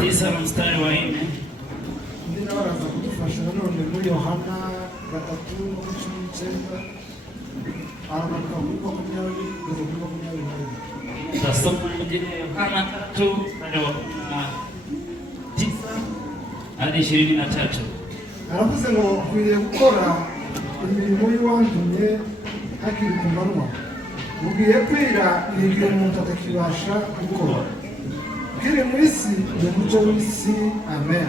Tisa mstari wa 4. Ndio wanaanza kutufasha none muri Yohana 3:19 anakuwa kwa kunyawi kwa kunyawi. Tasoma Injili ya Yohana 3:9 hadi 23. Aravuze ngo kwiriye gukora imirimo y'uwantumye hakiri ku manywa. Ugiye kwira n'igihe umuntu atakibasha gukora. Kiri mu isi ni umuco w'isi. Amen.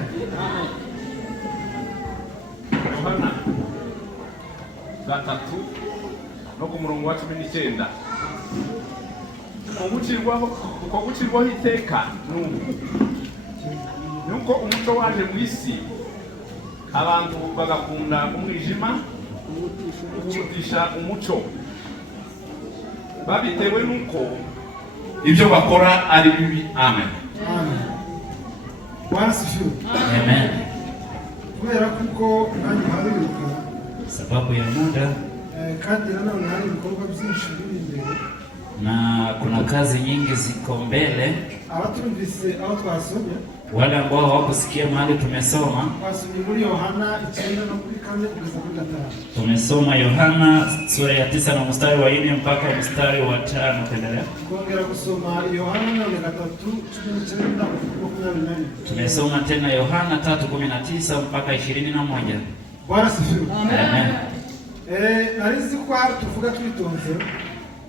Yohana 3 no ku murongo wa 19. Uko gucirwaho iteka nuko umuco waje mu isi, abantu bagakunda umwijima kurutisha umuco, babitewe nuko ibyo bakora ari bibi. Amen. Bwana sifiwe. Amen. Kubera kuko nani hariruka Sababu ya muda kandi nanone hari ibikorwa byinshi biri imbere na kuna kazi nyingi ziko mbele. Abatumvise aho twasomye, Wale ambao hawakusikia mahali tumesoma, twasomye muri Yohana 9 no kuri 4 kugeza kuri 5. tumesoma Yohana sura ya 9 na mstari wa 4 mpaka mstari wa 5 kuendelea. Kongera kusoma Yohana 3:19 Tumesoma tena Yohana 3:19 mpaka 21. Bwana sifiwe. Amen. Narizi kwa tuvuga twitonze,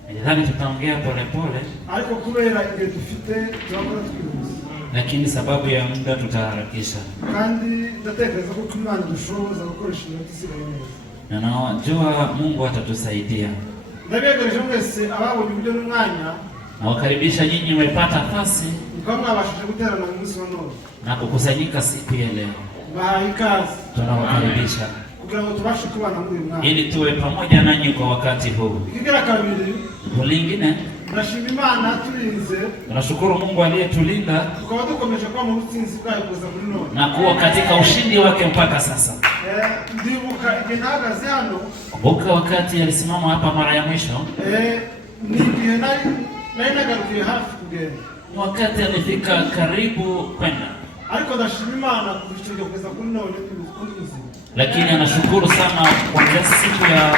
Nilidhani tutaongea polepole, ariko kubera igihe dufite turakora twihuse, lakini sababu ya muda tutaharakisha. kandi ndatekereza ko Imana dushoboza gukoresha iminota isigaye neza, Na najua Mungu atatusaidia. ndabegereje mwese ababonye uburyo n'umwanya Na wakaribisha nyinyi mmepata nafasi mukaba mwabashije guterana mu munsi wa none na kukusanyika siku ya leo. bahaye ikaze, Tunawakaribisha kugira ngo tubashe kubana muri uyu mwanya, ili tuwe pamoja nanyi kwa wakati huu. ikigira kabiri Lingine, ndashima Imana turinze, tunashukuru Mungu aliyetulinda tukaba dukomeje kuba mu butsinzi bwayo kugeza kuri none, na kuwa katika ushindi wake mpaka sasa. ndibuka igihe nahagaze hano, Kumbuka wakati alisimama hapa mara ya mwisho, ni igihe nari nagarukiye hafi kugenda, wakati alifika karibu kwenda, ariko ndashima Imana kuva kugeza kuri none tubizima. lakini anashukuru sana kuanzia siku ya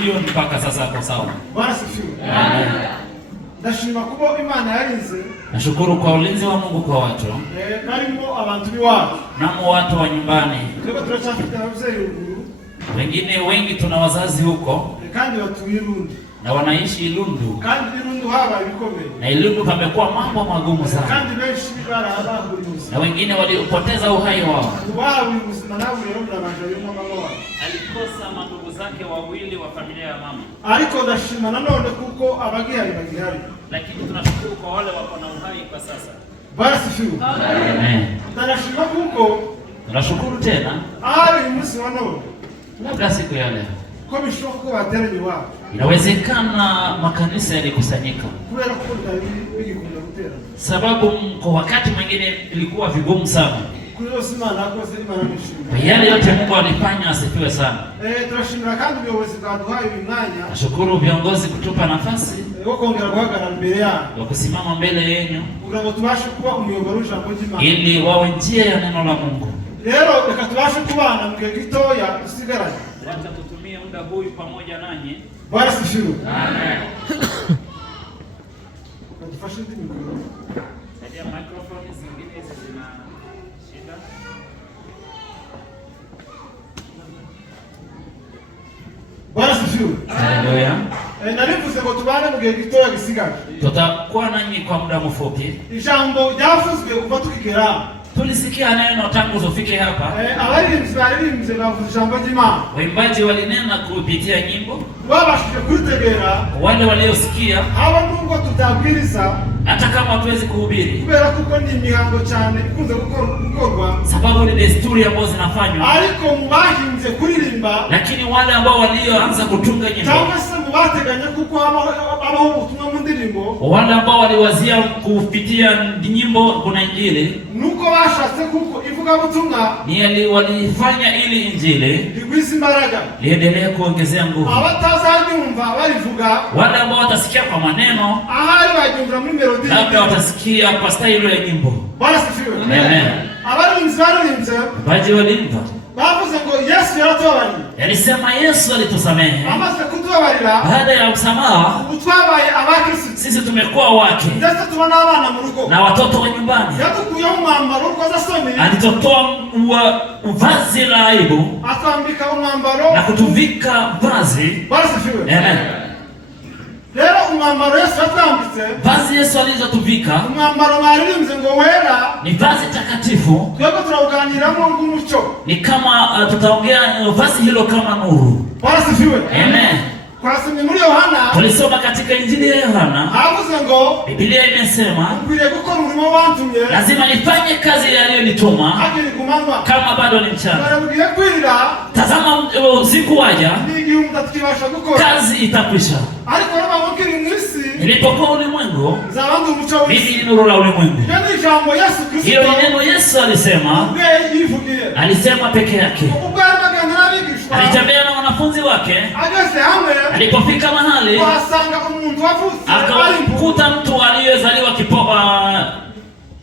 hiyo mpaka sasa kwa sawa. Bwana sifiwe. Amen. Ndashima kuba Imana yarinze, Nashukuru kwa ulinzi wa Mungu kwa watu narimo abantu biwacu, namo watu wa nyumbani. twebwe turacyafite ababyeyi ruguru, Wengine wengi tuna wazazi huko kandi batuye Irundi, na wanaishi Ilundu, kandi Irundi habaye ibikomeye, na Ilundu pamekuwa mambo magumu sana, kandi benshi barahabahuriye ubuzima, na wengine waliopoteza uhai wao. ubahawe ubuzima nawe rero murabanje y'umwe mama wawe, Alikosa mandugu zake wawili wa familia ya mama, ariko ndashima nanone kuko abagihari bagihari, lakini tunashukuru kwa wale wako na uhai kwa sasa. Bwana sifiwe. Amen. Ndashima kuko Tunashukuru tena ari umunsi wa none, labda siku ya leo ko bishoboka ko bateranye iwabo, inawezekana makanisa yalikusanyika, kubera ko bitari bigikunda guterana, sababu kwa wakati mwingine ilikuwa vigumu sana. kuri yose Imana yakoze, Imana nishimye. Kwa yale yote Mungu alifanya, asifiwe sana. Turashimira kandi ubuyobozi bwaduhaye uyu mwanya Nashukuru viongozi kutupa nafasi wo kongera guhagarara imbere yanyu, wa kusimama mbele yenu kugira ngo tubashe kuba umuyoboro w'ijambo ry'Imana, ili wawe njia ya neno la Mungu. rero reka tubashe kubana mu gihe gitoya dusigaranye. Wacha tutumie muda huu pamoja nanyi. Bwana sifiwe. Amen. Dufashe indi mikoro. Saidia microphone zingine hizi zina shida. Bwana sifiwe. Haleluya. Narivuze ngo tubane mu gihe gitoya gisigaye. Tutakuwa nanyi kwa muda mfupi. Ijambo ryavuzwe kuva tukigera, Tulisikia neno tangu tufike hapa. abaririmbyi baririmbye bavuze ijambo ry'Imana, Waimbaji walinena kupitia nyimbo. babashije kuritegera, Wale waliosikia haba nubwo tutabwiriza, hata kama hatuwezi kuhubiri, kubera kuko ni imihango cyane ikunze gukorwa, sababu ni desturi ambazo zinafanywa, ariko mu bahinze kuririmba lakini wale ambao walioanza kutunga nyimbo cyangwa se mu bateganya kuko habaho ubutumwa mu ndirimbo, indirimbo wale ambao waliwazia kupitia nyimbo kuna injili nuko bashatse kuko ivuga butumwa ni walifanya ili injili ligwiza imbaraga liendelee kuongezea nguvu. Abatazanyumva barivuga Wale ambao watasikia kwa maneno ahari bagyumvira muri melody labda watasikia kwa staili ya nyimbo. Bwana sifiwe. Amen. Abarinzi barinze Baje walimba bavuze ngo Yesu yaratubabarira. Yalisema Yesu alitusamehe. Amaze kutubabarira Baada ya msamaha utwabaye abakristo sisi tumekuwa wake ndetse tubona abana mu rugo na watoto wa nyumbani. yatukuye umwambaro ukoza soni Alitotoa vazi la aibu atwambika umwambaro na kutuvika vazi. Bwana sifiwe. Amen. Lero umwambaro Yesu yatwambitse Vazi Yesu alizotuvika umwambaro mwaririmbye ngo wera ni vazi takatifu. twebwe turawuganiramo ng'umucyo Ni kama tutaongea vazi hilo kama nuru. Bwana sifiwe. Amen. Twasomye muri Yohana Tulisoma katika Injili ya Yohana, havuze ngo Biblia imesema ukwiriye gukora umurimo wantumye lazima nifanye kazi yaliyonituma hakiri ku manywa kama bado ni mchana. barabwiye kwirira Tazama usiku waja, n'igihe umuntu atakibasha gukora kazi itakwisha. ariko rero mukiri mu isi Nilipokuwa ulimwengu, nzaba ndi umucyo mimi w'isi. ni nuru la ulimwengu. Iyo ni ijambo Yesu Kristo Hilo ni neno Yesu alisema, ubwe yivugiye alisema peke yake. ubwo arimo agenda n'abigishwa Alitembea na wanafunzi wake, ageze hamwe alipofika mahali ahasanga umuntu wavutse ari impumu. akakuta mtu aliyezaliwa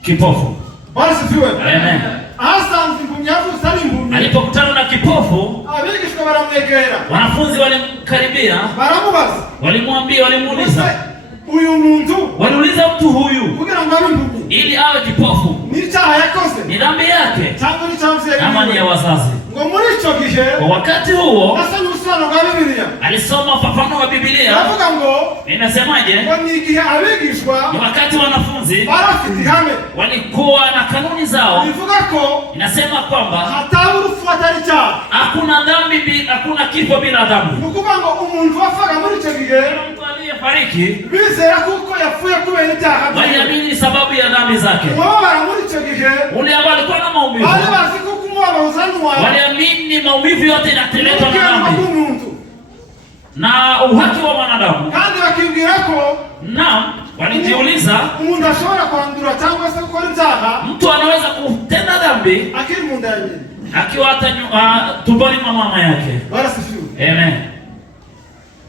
kipofu. Bwana sifiwe. Amen. Ahasanze impumyi yavutse ari impumyi Alipokutana na kipofu, abigishwa baramwegera wanafunzi walimkaribia, baramubaza walimwambia, walimuuliza, uyu muntu waliuliza mtu huyu kugira ngo abe impumyi ili awe kipofu ni icyaha yakoze ni dhambi yake cyangwa ni cyamvye ama ni ya wazazi? ngo muri icyo gihe Kwa wakati huo nasomye ubusobanuro bwa Bibiliya alisoma ufafanuo wa Biblia. aravuga ngo Inasemaje? ngo ni igihe abigishwa Ni wakati wanafunzi barafite ihame walikuwa na kanuni zao. bivuga ko Inasema kwamba hataba urupfu atari icyaha. hakuna dhambi, hakuna kifo bila dhambi. Ni ukuvuga ngo umuntu wapfaga muri icyo gihe Mtu aliyefariki bizera kuko yapfuye kubera ibyaha bye waliamini sababu ya dhambi zake. umubabara muri icyo gihe Ule ambao alikuwa na maumivu bari bazi ko umubabaro uzanwa waliamini maumivu yote inateletwa na n'ubwenge dhambi bw'umuntu na uhaki wa mwanadamu. kandi bakibwira ko Na walijiuliza, umuntu ashobora kwandura cyangwa se gukora ibyaha mtu anaweza kutenda dhambi akiri mu nda ya nyina. akiwa hata tumboni mwa mama yake. Barasifiwe. Amen.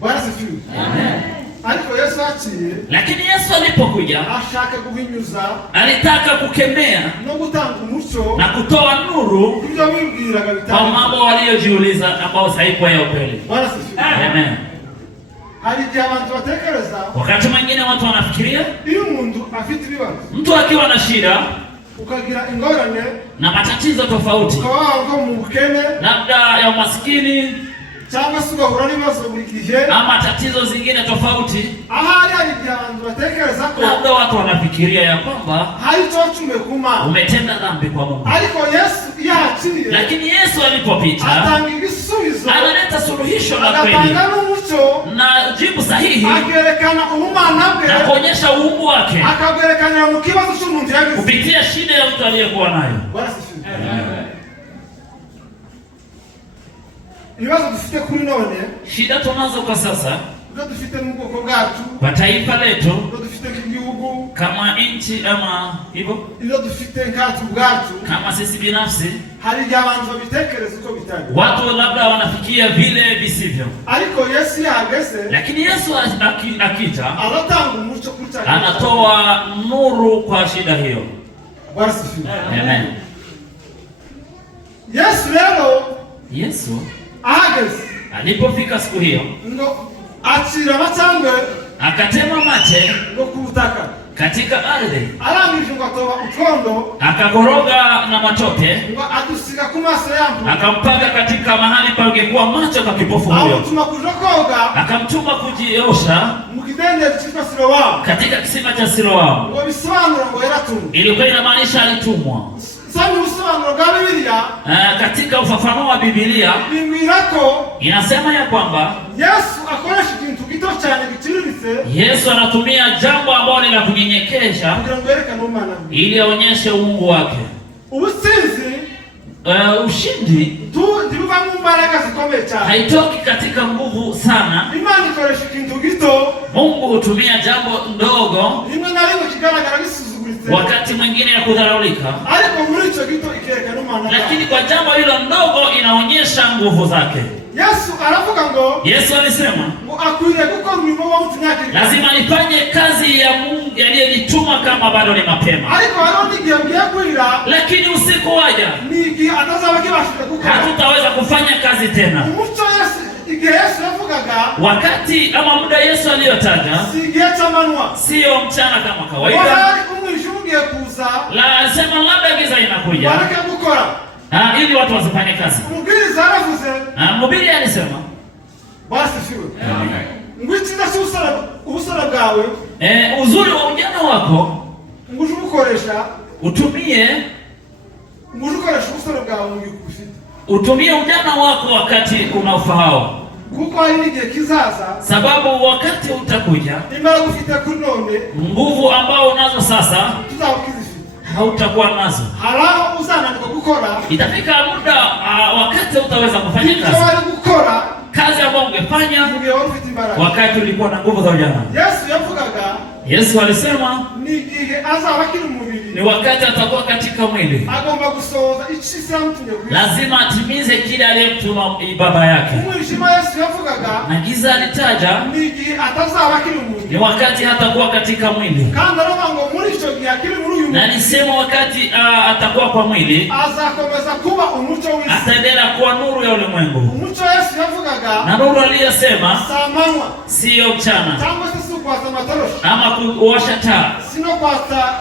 Barasifiwe. Amen. Ariko Yesu aciye Lakini Yesu alipokuja ashaka guhinyuza alitaka kukemea no gutanga umucyo na kutoa nuru ibyo bibwiraga kwa bitandukanye. mambo waliojiuliza ambao haikuwa ya ukweli. Barasifiwe. Amen. Hari igihe abantu batekereza Wakati mwingine watu wanafikiria iyo umuntu afite ibibazo mtu akiwa na shida ukagira ingorane na matatizo tofauti, ukaba wava mu bukene labda ya umaskini cyangwa se ugahura n'ibibazo buri gihe ama tatizo zingine tofauti, ahari hari igihe abantu batekereza ko labda watu wanafikiria ya kwamba hari icyo wacumuye ku Mana. umetenda dhambi kwa Mungu. Ariko Yesu yakiriye Lakini Yesu alipopita atanga ibisubizo analeta suluhisho la kweli agatanga n'umucyo na jibu sahihi akerekana ubumana bwe na kuonyesha uungu wake akabwerekanira mu kibazo cy'umuntu yagize. kupitia shida ya mtu aliyekuwa nayo. Barasifiwe. Ibibazo dufite kuri none Shida tunazo kwa sasa ibyo dufite mu bwoko bwacu kwa taifa letu ibyo dufite nk'igihugu kama nchi ama hivyo ibyo dufite nkatwe ubwacu kama sisi binafsi, hari igihe abantu babitekereza uko bitari watu labda wanafikia vile visivyo. ariko Yesu yahageze Lakini Yesu akija aratanga umucyo kuri cya kibazo. anatoa nuru kwa shida hiyo. Barasifiwe. Amen. Yesu rero Yesu ahageze alipofika siku hiyo ngo acira amacandwe akatema mate ngo ku butaka katika ardhi, arangije ngo atoba utwondo akakoroga na matope, ngo adusiga ku maso yangu akampaka katika mahali pangekuwa macho kwa kipofu huyo, amutuma kuja koga akamtuma kujiosha mu kidendezi cyitwa Silowamu katika kisima cha Siloamu. ngo bisobanura ngo yaratumwe. Ilikuwa inamaanisha alitumwa. Sasa ubusobanuro bwa Bibiliya Katika ufafanuo wa Biblia bimbwira ko inasema ya kwamba Yesu akoresha ikintu gito cyane giciriritse Yesu anatumia jambo ambalo ni la kunyenyekesha kugira ngo yerekane umwana we. ili aonyeshe uungu wake. Ubutsinzi Ushindi ndibuva mu mbaraga zikomeye cyane. haitoki katika nguvu sana. Imana ikoresha ikintu gito Mungu hutumia jambo ndogo rimwe na rimwe kigaragara gisuzuguritse, wakati mwingine ya kudharaulika, ariko muri icyo gito ikerekana umwana, lakini kwa jambo hilo ndogo inaonyesha nguvu zake. Yesu aravuga ngo, Yesu alisema ngo akwiriye gukora umurimo wo mutunyakiri, lazima nifanye kazi ya Mungu aliyonituma kama bado ni mapema. Ariko hariho n'igihe ngiye kwira, lakini usiku waja, n'igihe atazaba akibashije gukora, hatutaweza kufanya kazi tena. Umuco igihe Yesu yavugaga, wakati ama muda Yesu aliyotaja, si igihe cy'amanywa, sio mchana kama kawaida, wala umwijima ugiye kuza, la sema labda giza inakuja, bareke gukora ili watu wasifanye kazi. Umubwiriza aravuze, mhubiri alisema basifiwe, ngo ikiza cy'ubusore bwawe, uzuri wa ujana wako ngo uje ubukoresha, utumie, ngo uje ukoresha ubusore bwawe mu gihe ufite, utumie ujana wako wakati unaofahamu, kuko hari n'igihe kizaza, sababu wakati utakuja, imbaraga ufite kuri none, nguvu ambao unazo sasa tuzaba ukizifite, hautakuwa nazo. haraho uzananirwa gukora, itafika muda wakati utaweza kufanya icyo kazi, wari gukora kazi ambayo ungefanya mu gihe wari ufite imbaraga. wakati ulikuwa na nguvu za ujana. Yesu yavugaga, Yesu alisema ni igihe azaba akiri umubiri, ni wakati atakuwa katika mwili, agomba gusohoza icyo Isi yamutumye ku isi, lazima atimize kile aliyemtuma baba yake. umwijima Yesu yavugaga, Na giza alitaja ni igihe atazaba akiri umubiri, ni wakati hatakuwa katika mwili, kandi aravuga ngo muri icyo gihe akiri muri uyu na mubiri, nisema wakati atakuwa kwa mwili, azakomeza kuba umuco w'isi. ataendelea kuwa nuru ya ulimwengu. Umuco Yesu yavugaga, Na nuru aliyosema si amanywa siyo mchana cyangwa se si ukwatsa amatoroshi, ama kuwasha taa si no kwatsa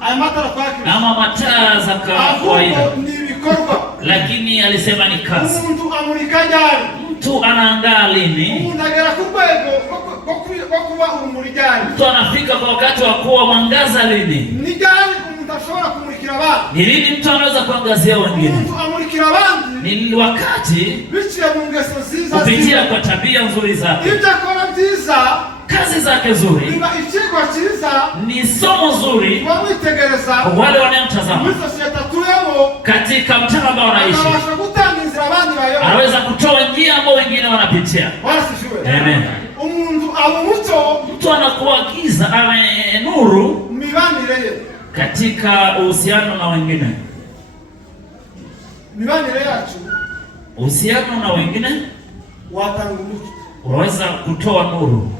aya matara kwakira, ama mataa za kawaida, ahubwo ni ibikorwa. lakini alisema ni kazi. Umuntu amurika ryari, Mtu anaangaa lini? umuntu agera ku rwego rwo kuba urumuri ryari, Mtu anafika kwa wakati wa kuwa mwangaza lini? ni ryari umuntu ashobora kumurikira abandi, Ni lini mtu anaweza kuangazia wengine? umuntu amurikira abandi Ni wakati biciye mu ngeso nziza kupitia kwa tabia nzuri zake, ibyo akora byiza, kazi zake nzuri, biba icyigwa cyiza, ni somo zuri bamwitegereza wale wanaomtazama muri sosiyete atuyemo, katika mtaa ambao wanaishi. akabasha gutanga inzira abandi bayoboye, Anaweza kutoa njia ambao wengine wanapitia. barasifiwe. Amen. Umuntu aba umuco Mtu anakuwa giza, nuru mu mibanire ye, katika uhusiano na wengine, imibanire yacu, uhusiano na wengine watanga umuco unaweza kutoa nuru.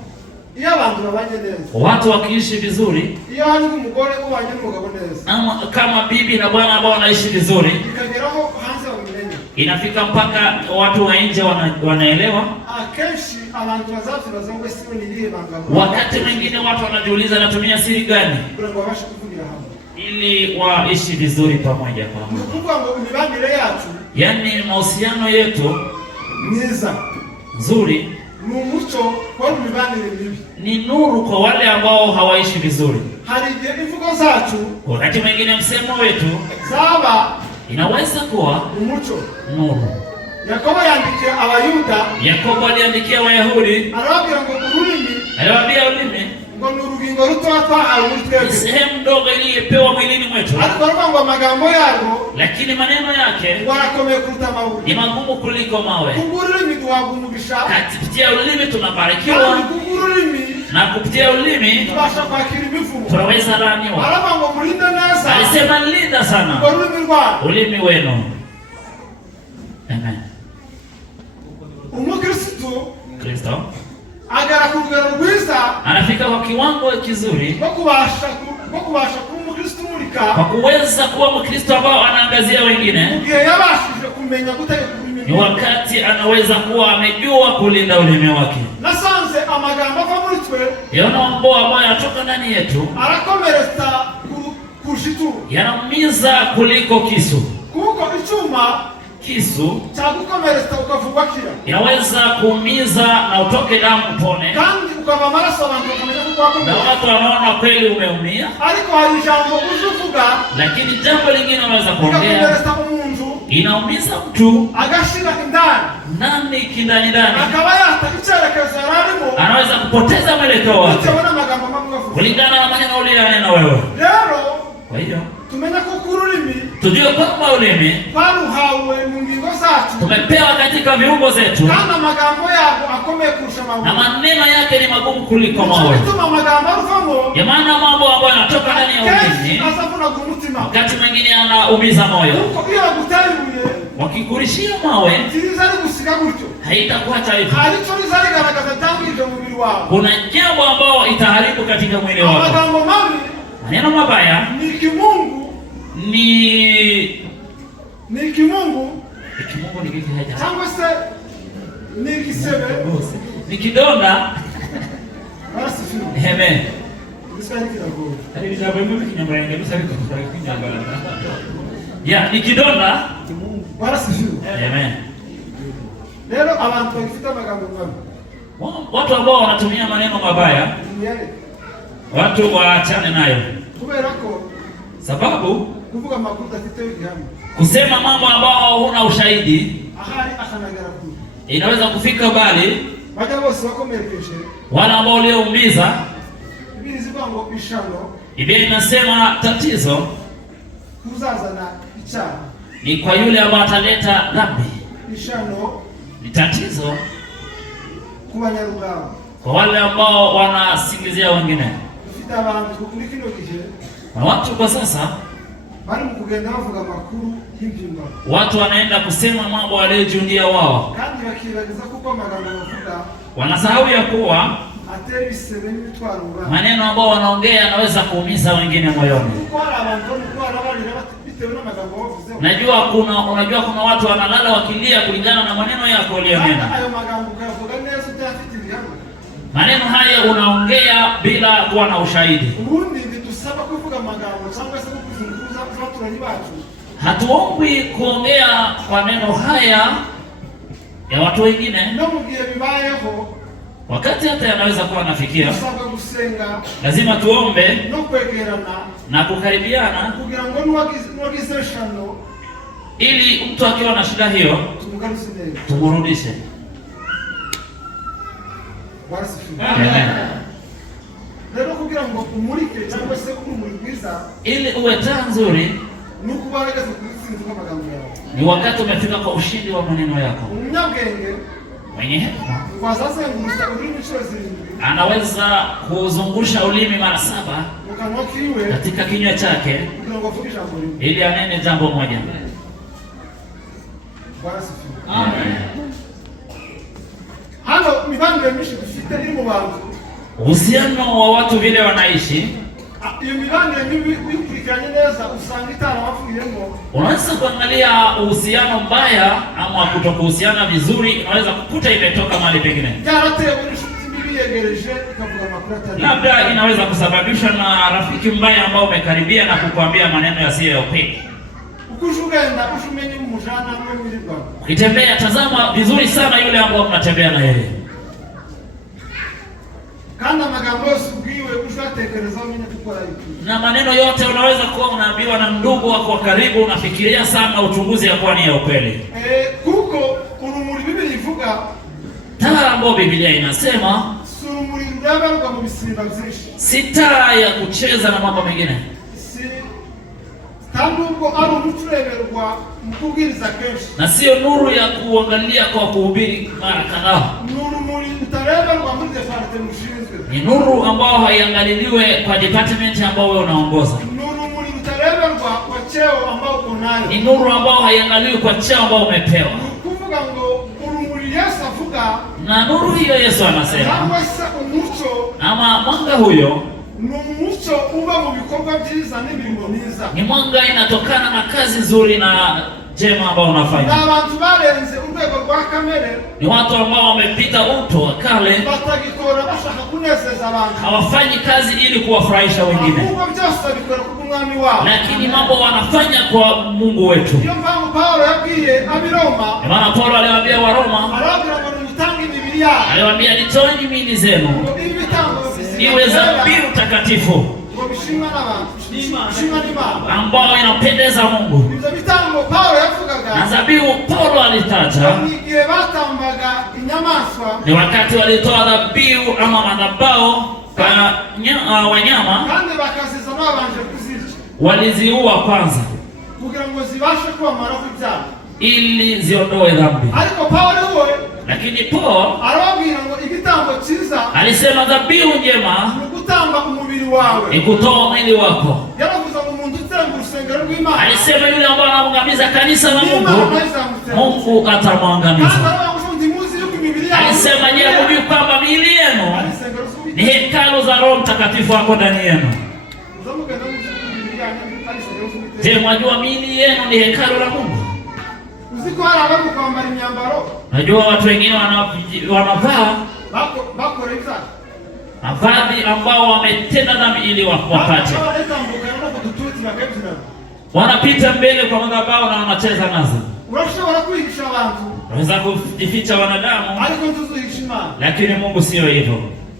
iyo abantu babanye neza, Watu wakiishi vizuri, iyo hari umugore ubanye n'umugabo neza, ama kama bibi na bwana ambao wanaishi vizuri, ikageraho hanze bamumenya, inafika mpaka watu wa nje wanaelewa. akenshi abantu bazavuga ngo ese ni irihe banga, Wakati mwingine watu wanajiuliza natumia siri gani kugira ngo babashe kuvugira hamwe, ili waishi vizuri pamoja ni pamoja. ukuvuga ngo imibanire yacu Yaani mahusiano yetu myiza nzuri ni umuco wari imibanire mibi. ni nuru kwa wale ambao hawaishi vizuri. Hari igihe imvugo zacu Wakati mwingine msemo wetu zaba inaweza kuwa umuco. nuru. Yakobo yandikiye Abayuda, Yakobo aliandikia Wayahudi, arababwira ngo ururimi aliwaambia ulimi ngo ni urugingo rutoya twahawe muri ni twebwe, sehemu ndogo iliyopewa mwilini mwetu, ariko aravuga ngo amagambo yarwo lakini maneno yake ngo arakomeye kuruta amabuye. ni magumu kuliko mawe. Kubw'ururimi duhabwa umugisha, Kupitia ulimi kandi tunabarikiwa, kubw'ururimi na kupitia ulimi tubasha kwakira imivumo. tunaweza laaniwa. Aravuga ngo murinde neza Alisema linda sana urwo rurimi rwanyu. ulimi wenu. Amen. Umukristo Kristo agera ku rugero rwiza anafika kwa kiwango kizuri rwo kubasha kuba umukristo umurika, kwa kuweza kuwa Mkristo ambao anaangazia wengine. mu gihe yabashije kumenya gutegeka ururimi Ni rwe. wakati anaweza kuwa amejua kulinda ulimi wake. Nasanze amagambo ava muri twe Yaona mambo ambayo yanatoka ndani yetu arakomeretsa kurusha ituru, yanaumiza kuliko kisu. kuko icyuma Kisu cyagukomeretsa ukavugwa kira, inaweza kuumiza na utoke damu upone, kandi ukava amaraso abantu bakamenya ko na wakomeretse. watu wanaona kweli umeumia, Ariko hari ijambo uje uvuga lakini jambo lingine unaweza kuongea rikakomeretsa umuntu, inaumiza mtu agashira indani, ndani kindani ndani, akaba yata icyerekezo yari arimo anaweza kupoteza mwelekeo wake bitewe n'amagambo mamwe avuga. kulingana na maneno uliyanena wewe. Rero Kwa hiyo tumenye ko ururimi tujue kwamba ulimi twaruhawe mu ngingo zacu tumepewa katika viungo zetu, kandi amagambo yabo akomeye kurusha na amabuye. maneno yake ni magumu kuliko mawe. Bituma amagambo aruvamo, Ya maana mambo ambayo yanatoka ndani ya ulimi kenshi azavunaga umutima. wakati mwingine anaumiza moyo. Kuko iyo bagutera ibuye, Wakikurishia mawe ntibiza ari gusiga gutyo, haitakuacha hivyo. hari icyo rizarigaragaza cyangirije mu mubiri wawe. Kuna jambo ambao itaharibu katika mwili wako. Amagambo mabi Maneno mabaya ni kimungu, ni kimungu kimungu, ni kitu haja, cyangwa se ni kisebe, ni kidonda. barasifiwe. Amen. Igiswahili kiragoye. Hadi vitabu hivi kinyambarange bisa kwa kinyambarange. Ya, ni kidonda. Barasifiwe. Amen. Rero abantu bagifite amagambo mabi, Watu ambao wanatumia maneno mabaya, ni yale watu waachane nayo, kubera ko sababu kuvuga amakuru udafite igihamya, kusema mambo ambao huna ushahidi ahari akanagera kure. inaweza kufika mbali. Bajya bose bakomerekeje, Wale ambao walioumiza, Biblia ivuga ngo ishano Biblia inasema tatizo kuzazana icyaha. ni kwa yule ambaye ataleta dhambi. Ishano Ni tatizo ku banyarugamba, kwa wale ambao wanasingizia wengine. dufite abantu kuri kino gihe Na watu kwa sasa, bari mu kugenda bavuga amakuru y'impimbano, watu wanaenda kusema mambo waliojiundia wao, kandi bakibagiza kuko amagambo bavuga wanasahau ya kuwa atera ibisebe n'imitwaro ngana. maneno ambao wanaongea yanaweza kuumiza wengine moyoni. Kuko hari abantu bari gutwara barira bitewe n'amagambo bavuze. Unajua kuna watu wanalala wakilia kulingana na maneno yako uliyonena. Ayo magambo ukayavuga neza utayafite ibihamya. Maneno haya unaongea bila kuwa na ushahidi. Ubundi ntidusaba kuvuga amagambo cyangwa se kuzunguza abaturanyi bacu. Hatuombwi kuongea maneno haya ya watu wengine No mu gihe bibayeho, wakati hata yanaweza kuwa nafikia. dusabwa gusenga Lazima tuombe no kwegerana na kukaribiana, kugira ngo n'uwagize eshano ili mtu akiwa na shida hiyo tumugaruse neza. tumurudishe. Barasifiwe. Amen. Rero kugira ngo umurike cyangwa se urumuri rwiza, Ili uwe taa nzuri, ni uko ugaragaza kuzinzi kw'amagambo yawe. ni wakati umefika kwa ushindi wa maneno yako. Umunyabwenge Mwenye hekima wazazengurusa ururimi inshuro zirindwi anaweza kuzungusha ulimi mara 7 mu kanwa kiwe katika kinywa chake kugira ngo avuge ijambo rimwe. ili anene jambo moja. Barasifiwe. Amen. Hano mibanire myinshi dufite iri mu bantu. Uhusiano wa watu vile wanaishi, Iyo mibanire mibi uyikurikiranye neza usanga itarabavuyemo. unaweza kuangalia uhusiano mbaya ama kutokuhusiana vizuri, unaweza kukuta imetoka mahali pengine. Byaratewe n'inshuti mbi yegereje ikavuga amakuru atari. Labda inaweza kusababishwa na rafiki mbaya ambao umekaribia na kukuambia maneno yasiyo ya ukweli. Uko ugenda umenye umujana n'uwo mwirirwa. Ukitembea, tazama vizuri sana yule ambao mnatembea na yeye, Kandi amagambo yose ubwiwe uzatekerezaho nyine gukora ibyo. na maneno yote unaweza kuwa unaambiwa na ndugu wako wa karibu, unafikiria sana uchunguzi ya kuwa ni ya ukweli. Kuko urumuri Biblia ivuga Taa ambayo Biblia inasema si urumuri rurabarwa mu bisimba byinshi. si taa ya kucheza na mambo mengine, Kandi ubwo ari umuco ureberwa mu kubwiriza kenshi, na sio nuru ya kuangalia kwa kuhubiri mara kadhaa. ni urumuri rutareberwa muri departement ushinzwe, Ni nuru ambao haiangaliliwe kwa department ambao wewe unaongoza. ni urumuri rutareberwa kwa cheo ambao uko nayo, Ni nuru ambao haiangaliwi kwa cheo ambao umepewa. ni kuvuga ngo urumuri Yesu avuga, Na nuru hiyo Yesu anasema, cyangwa se umuco, ama mwanga huyo ni umuco uba mu bikorwa byiza n'imirimo myiza. ni mwanga inatokana na kazi nzuri na jema ambao Ni unafanya. abantu barenze urwego rwa kamere, Ni watu ambao wamepita uto wa kale, batagikora bashaka kunezeza abantu, hawafanyi kazi ili kuwafurahisha wengine, ahubwo byose babikora kubw'umwami wabo. lakini mambo wanafanya kwa Mungu wetu. Niyo mpamvu Pawulo yabwiye ab'Iroma, Kwa maana Paulo aliwaambia Waroma, arababwira ngo nimutange imibiri yabo aliwaambia nitoeni miili zenu ngo ibe ibitambo iwe dhabihu takatifu ngo bishimwa n'abantu, bishimwa n'Imana. ambao inapendeza Mungu. Ibyo bitambo Pawulo yavugaga Na dhabihu Paulo alitaja ni igihe batambaga inyamaswa ni wakati walitoa dhabihu ama madhabahu kwa wanyama, kandi bakaziza babanje kuzirya waliziua kwanza kugira ngo zibashe kubamaraho ibyaha. ili ziondoe dhambi. Ariko Pawulo we, Lakini Paulo arababwira ngo igitambo cyiza alisema dhabihu njema ni gutamba umubiri wawe. ni kutoa mwili wako. Yaravuze ngo umuntu utsemba urusengero rw'Imana, Alisema yule ambaye anamwangamiza kanisa la Mungu atamwangamiza. Alisema je, mjui kwamba miili yenu ni hekalu za Roho Mtakatifu wako ndani yenu? Je, mwajua miili yenu ni hekalu la Mungu? Najua watu wengine wanavaa mavazi ambao wametenda dhambi ili wapate. Wanapita mbele kwa madhabahu na wanacheza nazo. Unaweza kujificha wanadamu, lakini Mungu sio hivyo.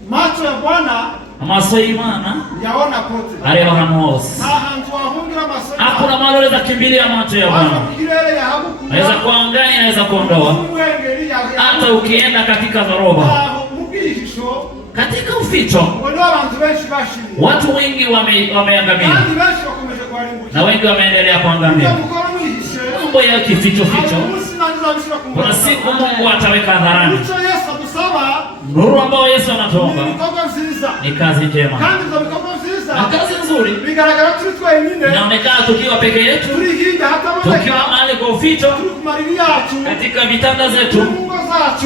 Macho ya Bwana amaso y'Imana yaona pote, areba ahantu hose. Hakuna mahali unaweza kimbilia macho ya Bwana. Anaweza kuangani, anaweza kuondoa. Hata ukienda katika dhoruba, katika uficho, watu wengi wameangamia na wengi wameendelea kuangamia. Mambo ya kificho ficho, kuna siku Mungu ataweka hadharani. Nuru ambayo Yesu anatuomba ni kazi njema na kazi nzuri. Inaonekana tukiwa peke yetu, tukiwa mahali kwa uficho, katika vitanda zetu,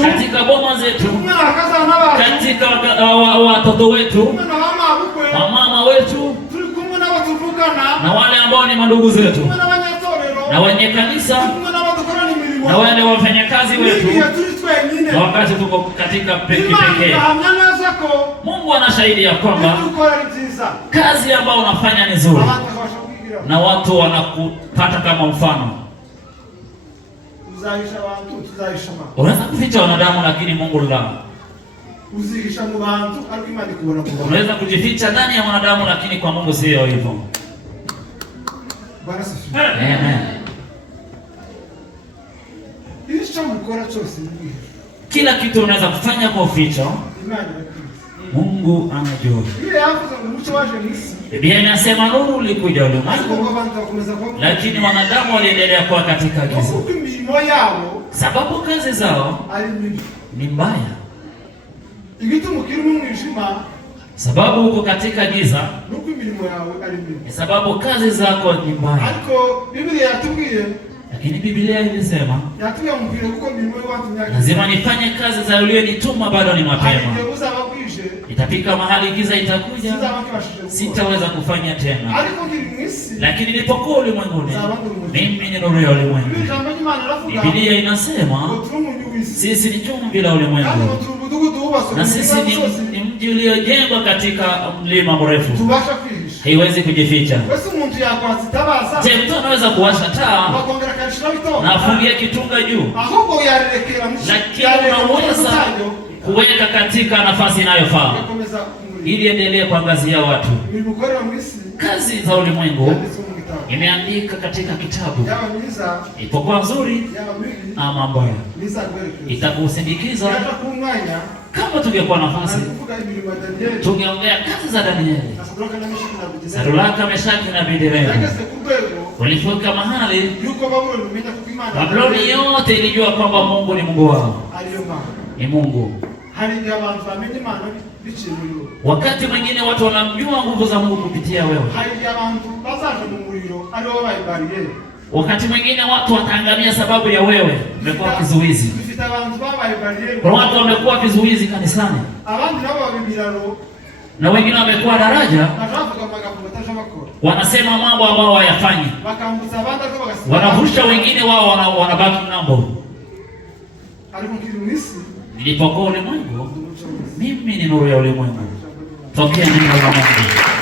katika boma zetu, katika watoto wetu, wamama wetu, na wale ambao ni mandugu zetu, na wenye kanisa, na wale wafanyakazi wetu. Na wakati tuko katika pekee, Mungu anashahidi ya kwamba kazi ambayo unafanya ni nzuri na watu wanakupata kama mfano. Unaweza kuficha wanadamu, lakini Mungu la. Unaweza kujificha ndani ya wanadamu, lakini kwa Mungu sio hivyo. Amen. Kila kitu unaweza kufanya kwa uficho, Mungu anajua. Biblia inasema nuru ilikuja ulimwengu, lakini wanadamu waliendelea kuwa katika giza, sababu kazi zao ni mbaya. Sababu uko katika giza, sababu kazi zako ni mbaya. Lakini Biblia ilisema lazima nifanye kazi za ulionituma, bado ni mapema. Itafika mahali giza itakuja, sitaweza kufanya tena. Lakini nilipokuwa ulimwenguni, mimi ni nuru ya ulimwengu. Biblia inasema sisi ni chumvi la ulimwengu, na sisi ni mji uliojengwa katika mlima mrefu, haiwezi kujificha. Je, mtu anaweza kuwasha taa na afungie kitunga juu? Lakini unaweza kuweka katika nafasi inayofaa ili endelee kuangazia watu. Kazi za ulimwengu imeandika katika kitabu, ipokuwa nzuri ama mbaya, itakusindikiza. Kama tungekuwa nafasi, tungeongea kazi za Danieli, Saduraka, Meshaki na Abednego. Walifika mahali Babuloni yote ilijua kwamba Mungu ni Mungu wao, ni Mungu. Wakati mwingine watu wanamjua nguvu za Mungu kupitia wewe. Wakati mwingine watu wataangamia sababu ya wewe. Umekuwa kizuizi. Kuna watu wamekuwa vizuizi kanisani, na wengine wamekuwa daraja. Wanasema mambo ambao hawayafanyi, wanavusha wengine, wao wanabaki ng'ambo. Nilipokuwa ulimwengu, mimi ni nuru ya ulimwengu. Pokea neno la Mungu.